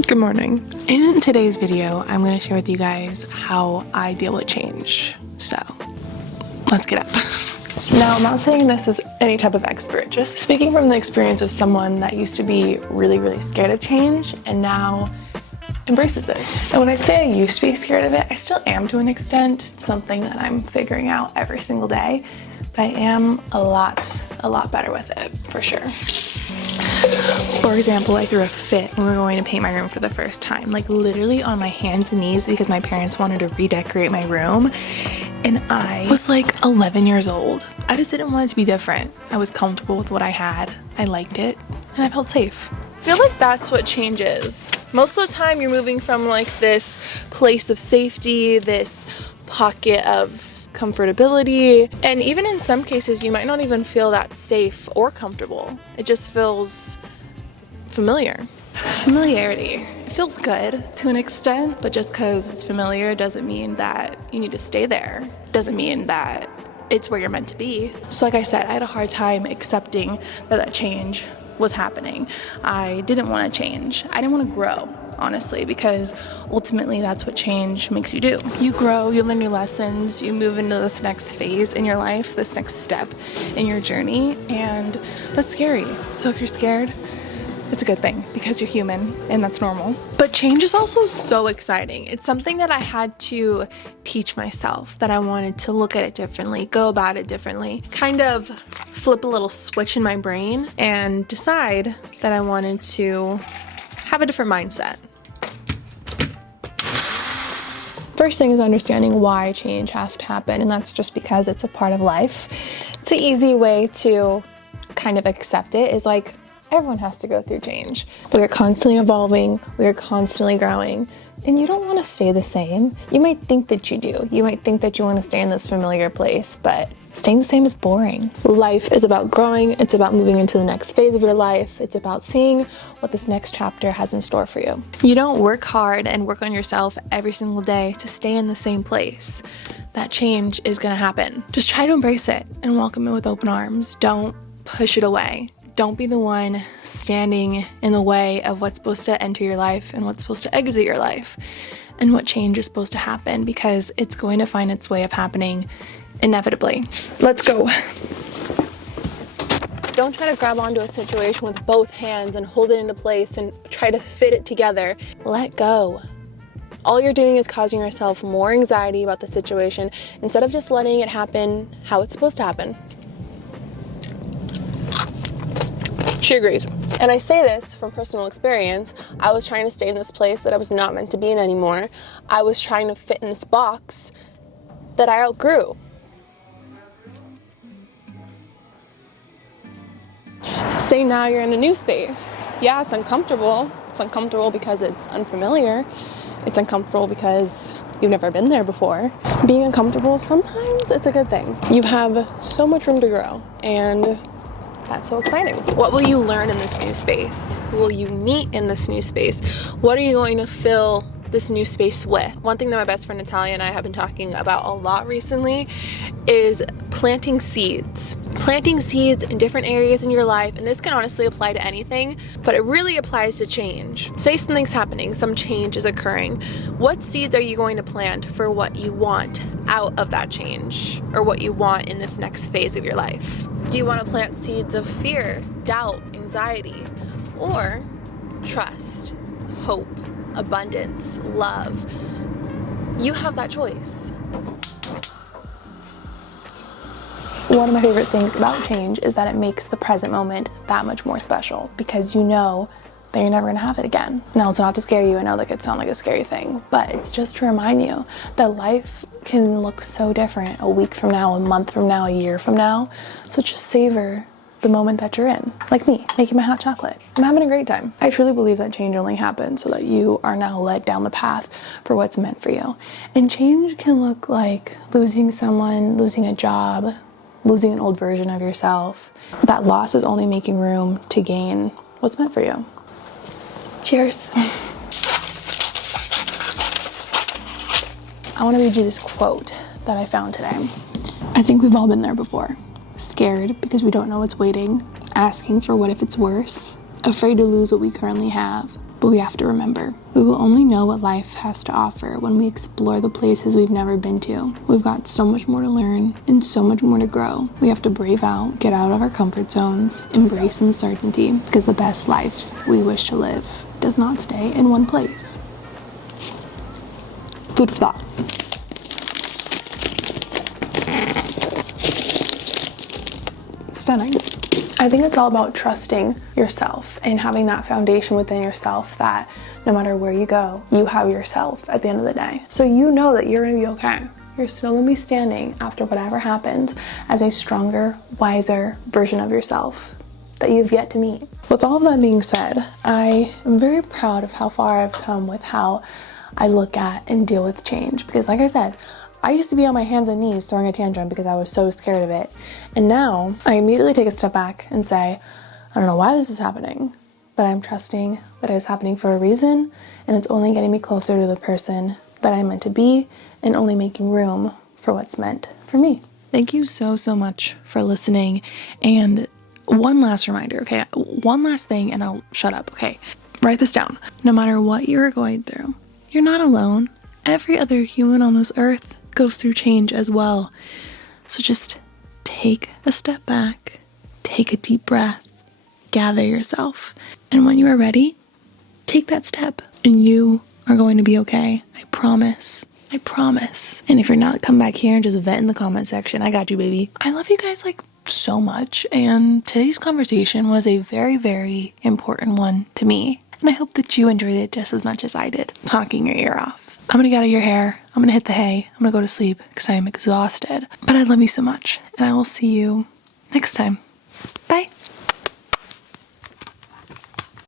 Good morning. In today's video, I'm going to share with you guys how I deal with change. So, let's get up. Now, I'm not saying this is any type of expert, just speaking from the experience of someone that used to be really, really scared of change and now embraces it. And when I say I used to be scared of it, I still am to an extent. It's something that I'm figuring out every single day, but I am a lot better with it, for sure. For example, I threw a fit when we were going to paint my room for the first time, like literally on my hands and knees because my parents wanted to redecorate my room. And I was like 11 years old. I just didn't want it to be different. I was comfortable with what I had. I liked it and I felt safe. I feel like that's what change is. Most of the time you're moving from like this place of safety, this pocket of comfortability, and even in some cases you might not even feel that safe or comfortable. It just feels familiar. Familiarity. It feels good to an extent, but just because it's familiar doesn't mean that you need to stay there. Doesn't mean that it's where you're meant to be. So like I said, I had a hard time accepting that change was happening. I didn't want to change. I didn't want to grow, honestly, because ultimately that's what change makes you do. You grow, you learn new lessons, you move into this next phase in your life, this next step in your journey, and that's scary. So if you're scared, it's a good thing because you're human and that's normal. But change is also so exciting. It's something that I had to teach myself, that I wanted to look at it differently, go about it differently, kind of flip a little switch in my brain and decide that I wanted to have a different mindset. First thing is understanding why change has to happen, and that's just because it's a part of life. It's an easy way to kind of accept it, is like everyone has to go through change. We are constantly evolving, we are constantly growing, and you don't want to stay the same. You might think that you do. You might think that you want to stay in this familiar place, but staying the same is boring. Life is about growing. It's about moving into the next phase of your life. It's about seeing what this next chapter has in store for you. You don't work hard and work on yourself every single day to stay in the same place. That change is going to happen. Just try to embrace it and welcome it with open arms. Don't push it away. Don't be the one standing in the way of what's supposed to enter your life and what's supposed to exit your life and what change is supposed to happen, because it's going to find its way of happening inevitably. Let's go. Don't try to grab onto a situation with both hands and hold it into place and try to fit it together. Let go. All you're doing is causing yourself more anxiety about the situation instead of just letting it happen how it's supposed to happen. She agrees. And I say this from personal experience. I was trying to stay in this place that I was not meant to be in anymore. I was trying to fit in this box that I outgrew. Say now you're in a new space. Yeah, it's uncomfortable. It's uncomfortable because it's unfamiliar. It's uncomfortable because you've never been there before. Being uncomfortable, sometimes it's a good thing. You have so much room to grow, and that's so exciting. What will you learn in this new space? Who will you meet in this new space? What are you going to fill this new space with? One thing that my best friend Natalia and I have been talking about a lot recently is planting seeds. Planting seeds in different areas in your life, and this can honestly apply to anything, but it really applies to change. Say something's happening, some change is occurring. What seeds are you going to plant for what you want out of that change, or what you want in this next phase of your life? Do you want to plant seeds of fear, doubt, anxiety, or trust, hope, abundance, love? You have that choice. One of my favorite things about change is that it makes the present moment that much more special, because you know that you're never going to have it again. Now, it's not to scare you. I know that could sound like a scary thing, but it's just to remind you that life can look so different a week from now, a month from now, a year from now. So just savor the moment that you're in. Like me, making my hot chocolate. I'm having a great time. I truly believe that change only happens so that you are now led down the path for what's meant for you. And change can look like losing someone, losing a job, losing an old version of yourself. That loss is only making room to gain what's meant for you. Cheers. I want to read you this quote that I found today. I think we've all been there before. Scared because we don't know what's waiting, asking for what if it's worse, afraid to lose what we currently have, But we have to remember, we will only know what life has to offer when we explore the places we've never been to. We've got so much more to learn and so much more to grow. We have to brave out, get out of our comfort zones, embrace uncertainty, because the best life we wish to live does not stay in one place. Food for thought. Stunning. I think it's all about trusting yourself and having that foundation within yourself that no matter where you go, you have yourself at the end of the day. So you know that you're gonna be okay. You're still gonna be standing after whatever happens as a stronger, wiser version of yourself that you've yet to meet. With all of that being said, I am very proud of how far I've come with how I look at and deal with change. Because like I said, I used to be on my hands and knees throwing a tantrum because I was so scared of it. And now I immediately take a step back and say, I don't know why this is happening, but I'm trusting that it is happening for a reason, and it's only getting me closer to the person that I'm meant to be and only making room for what's meant for me. Thank you so much for listening. And one last reminder, okay? One last thing and I'll shut up, okay? Write this down. No matter what you're going through, you're not alone. Every other human on this earth goes through change as well. So just take a step back, take a deep breath, gather yourself, and when you are ready, take that step and you are going to be okay. I promise. I promise. And if you're not, come back here and just vent in the comment section. I got you, baby. I love you guys like so much, and today's conversation was a very important one to me, and I hope that you enjoyed it just as much as I did talking your ear off. I'm gonna get out of your hair, I'm gonna hit the hay, I'm gonna go to sleep because I am exhausted. But I love you so much, and I will see you next time.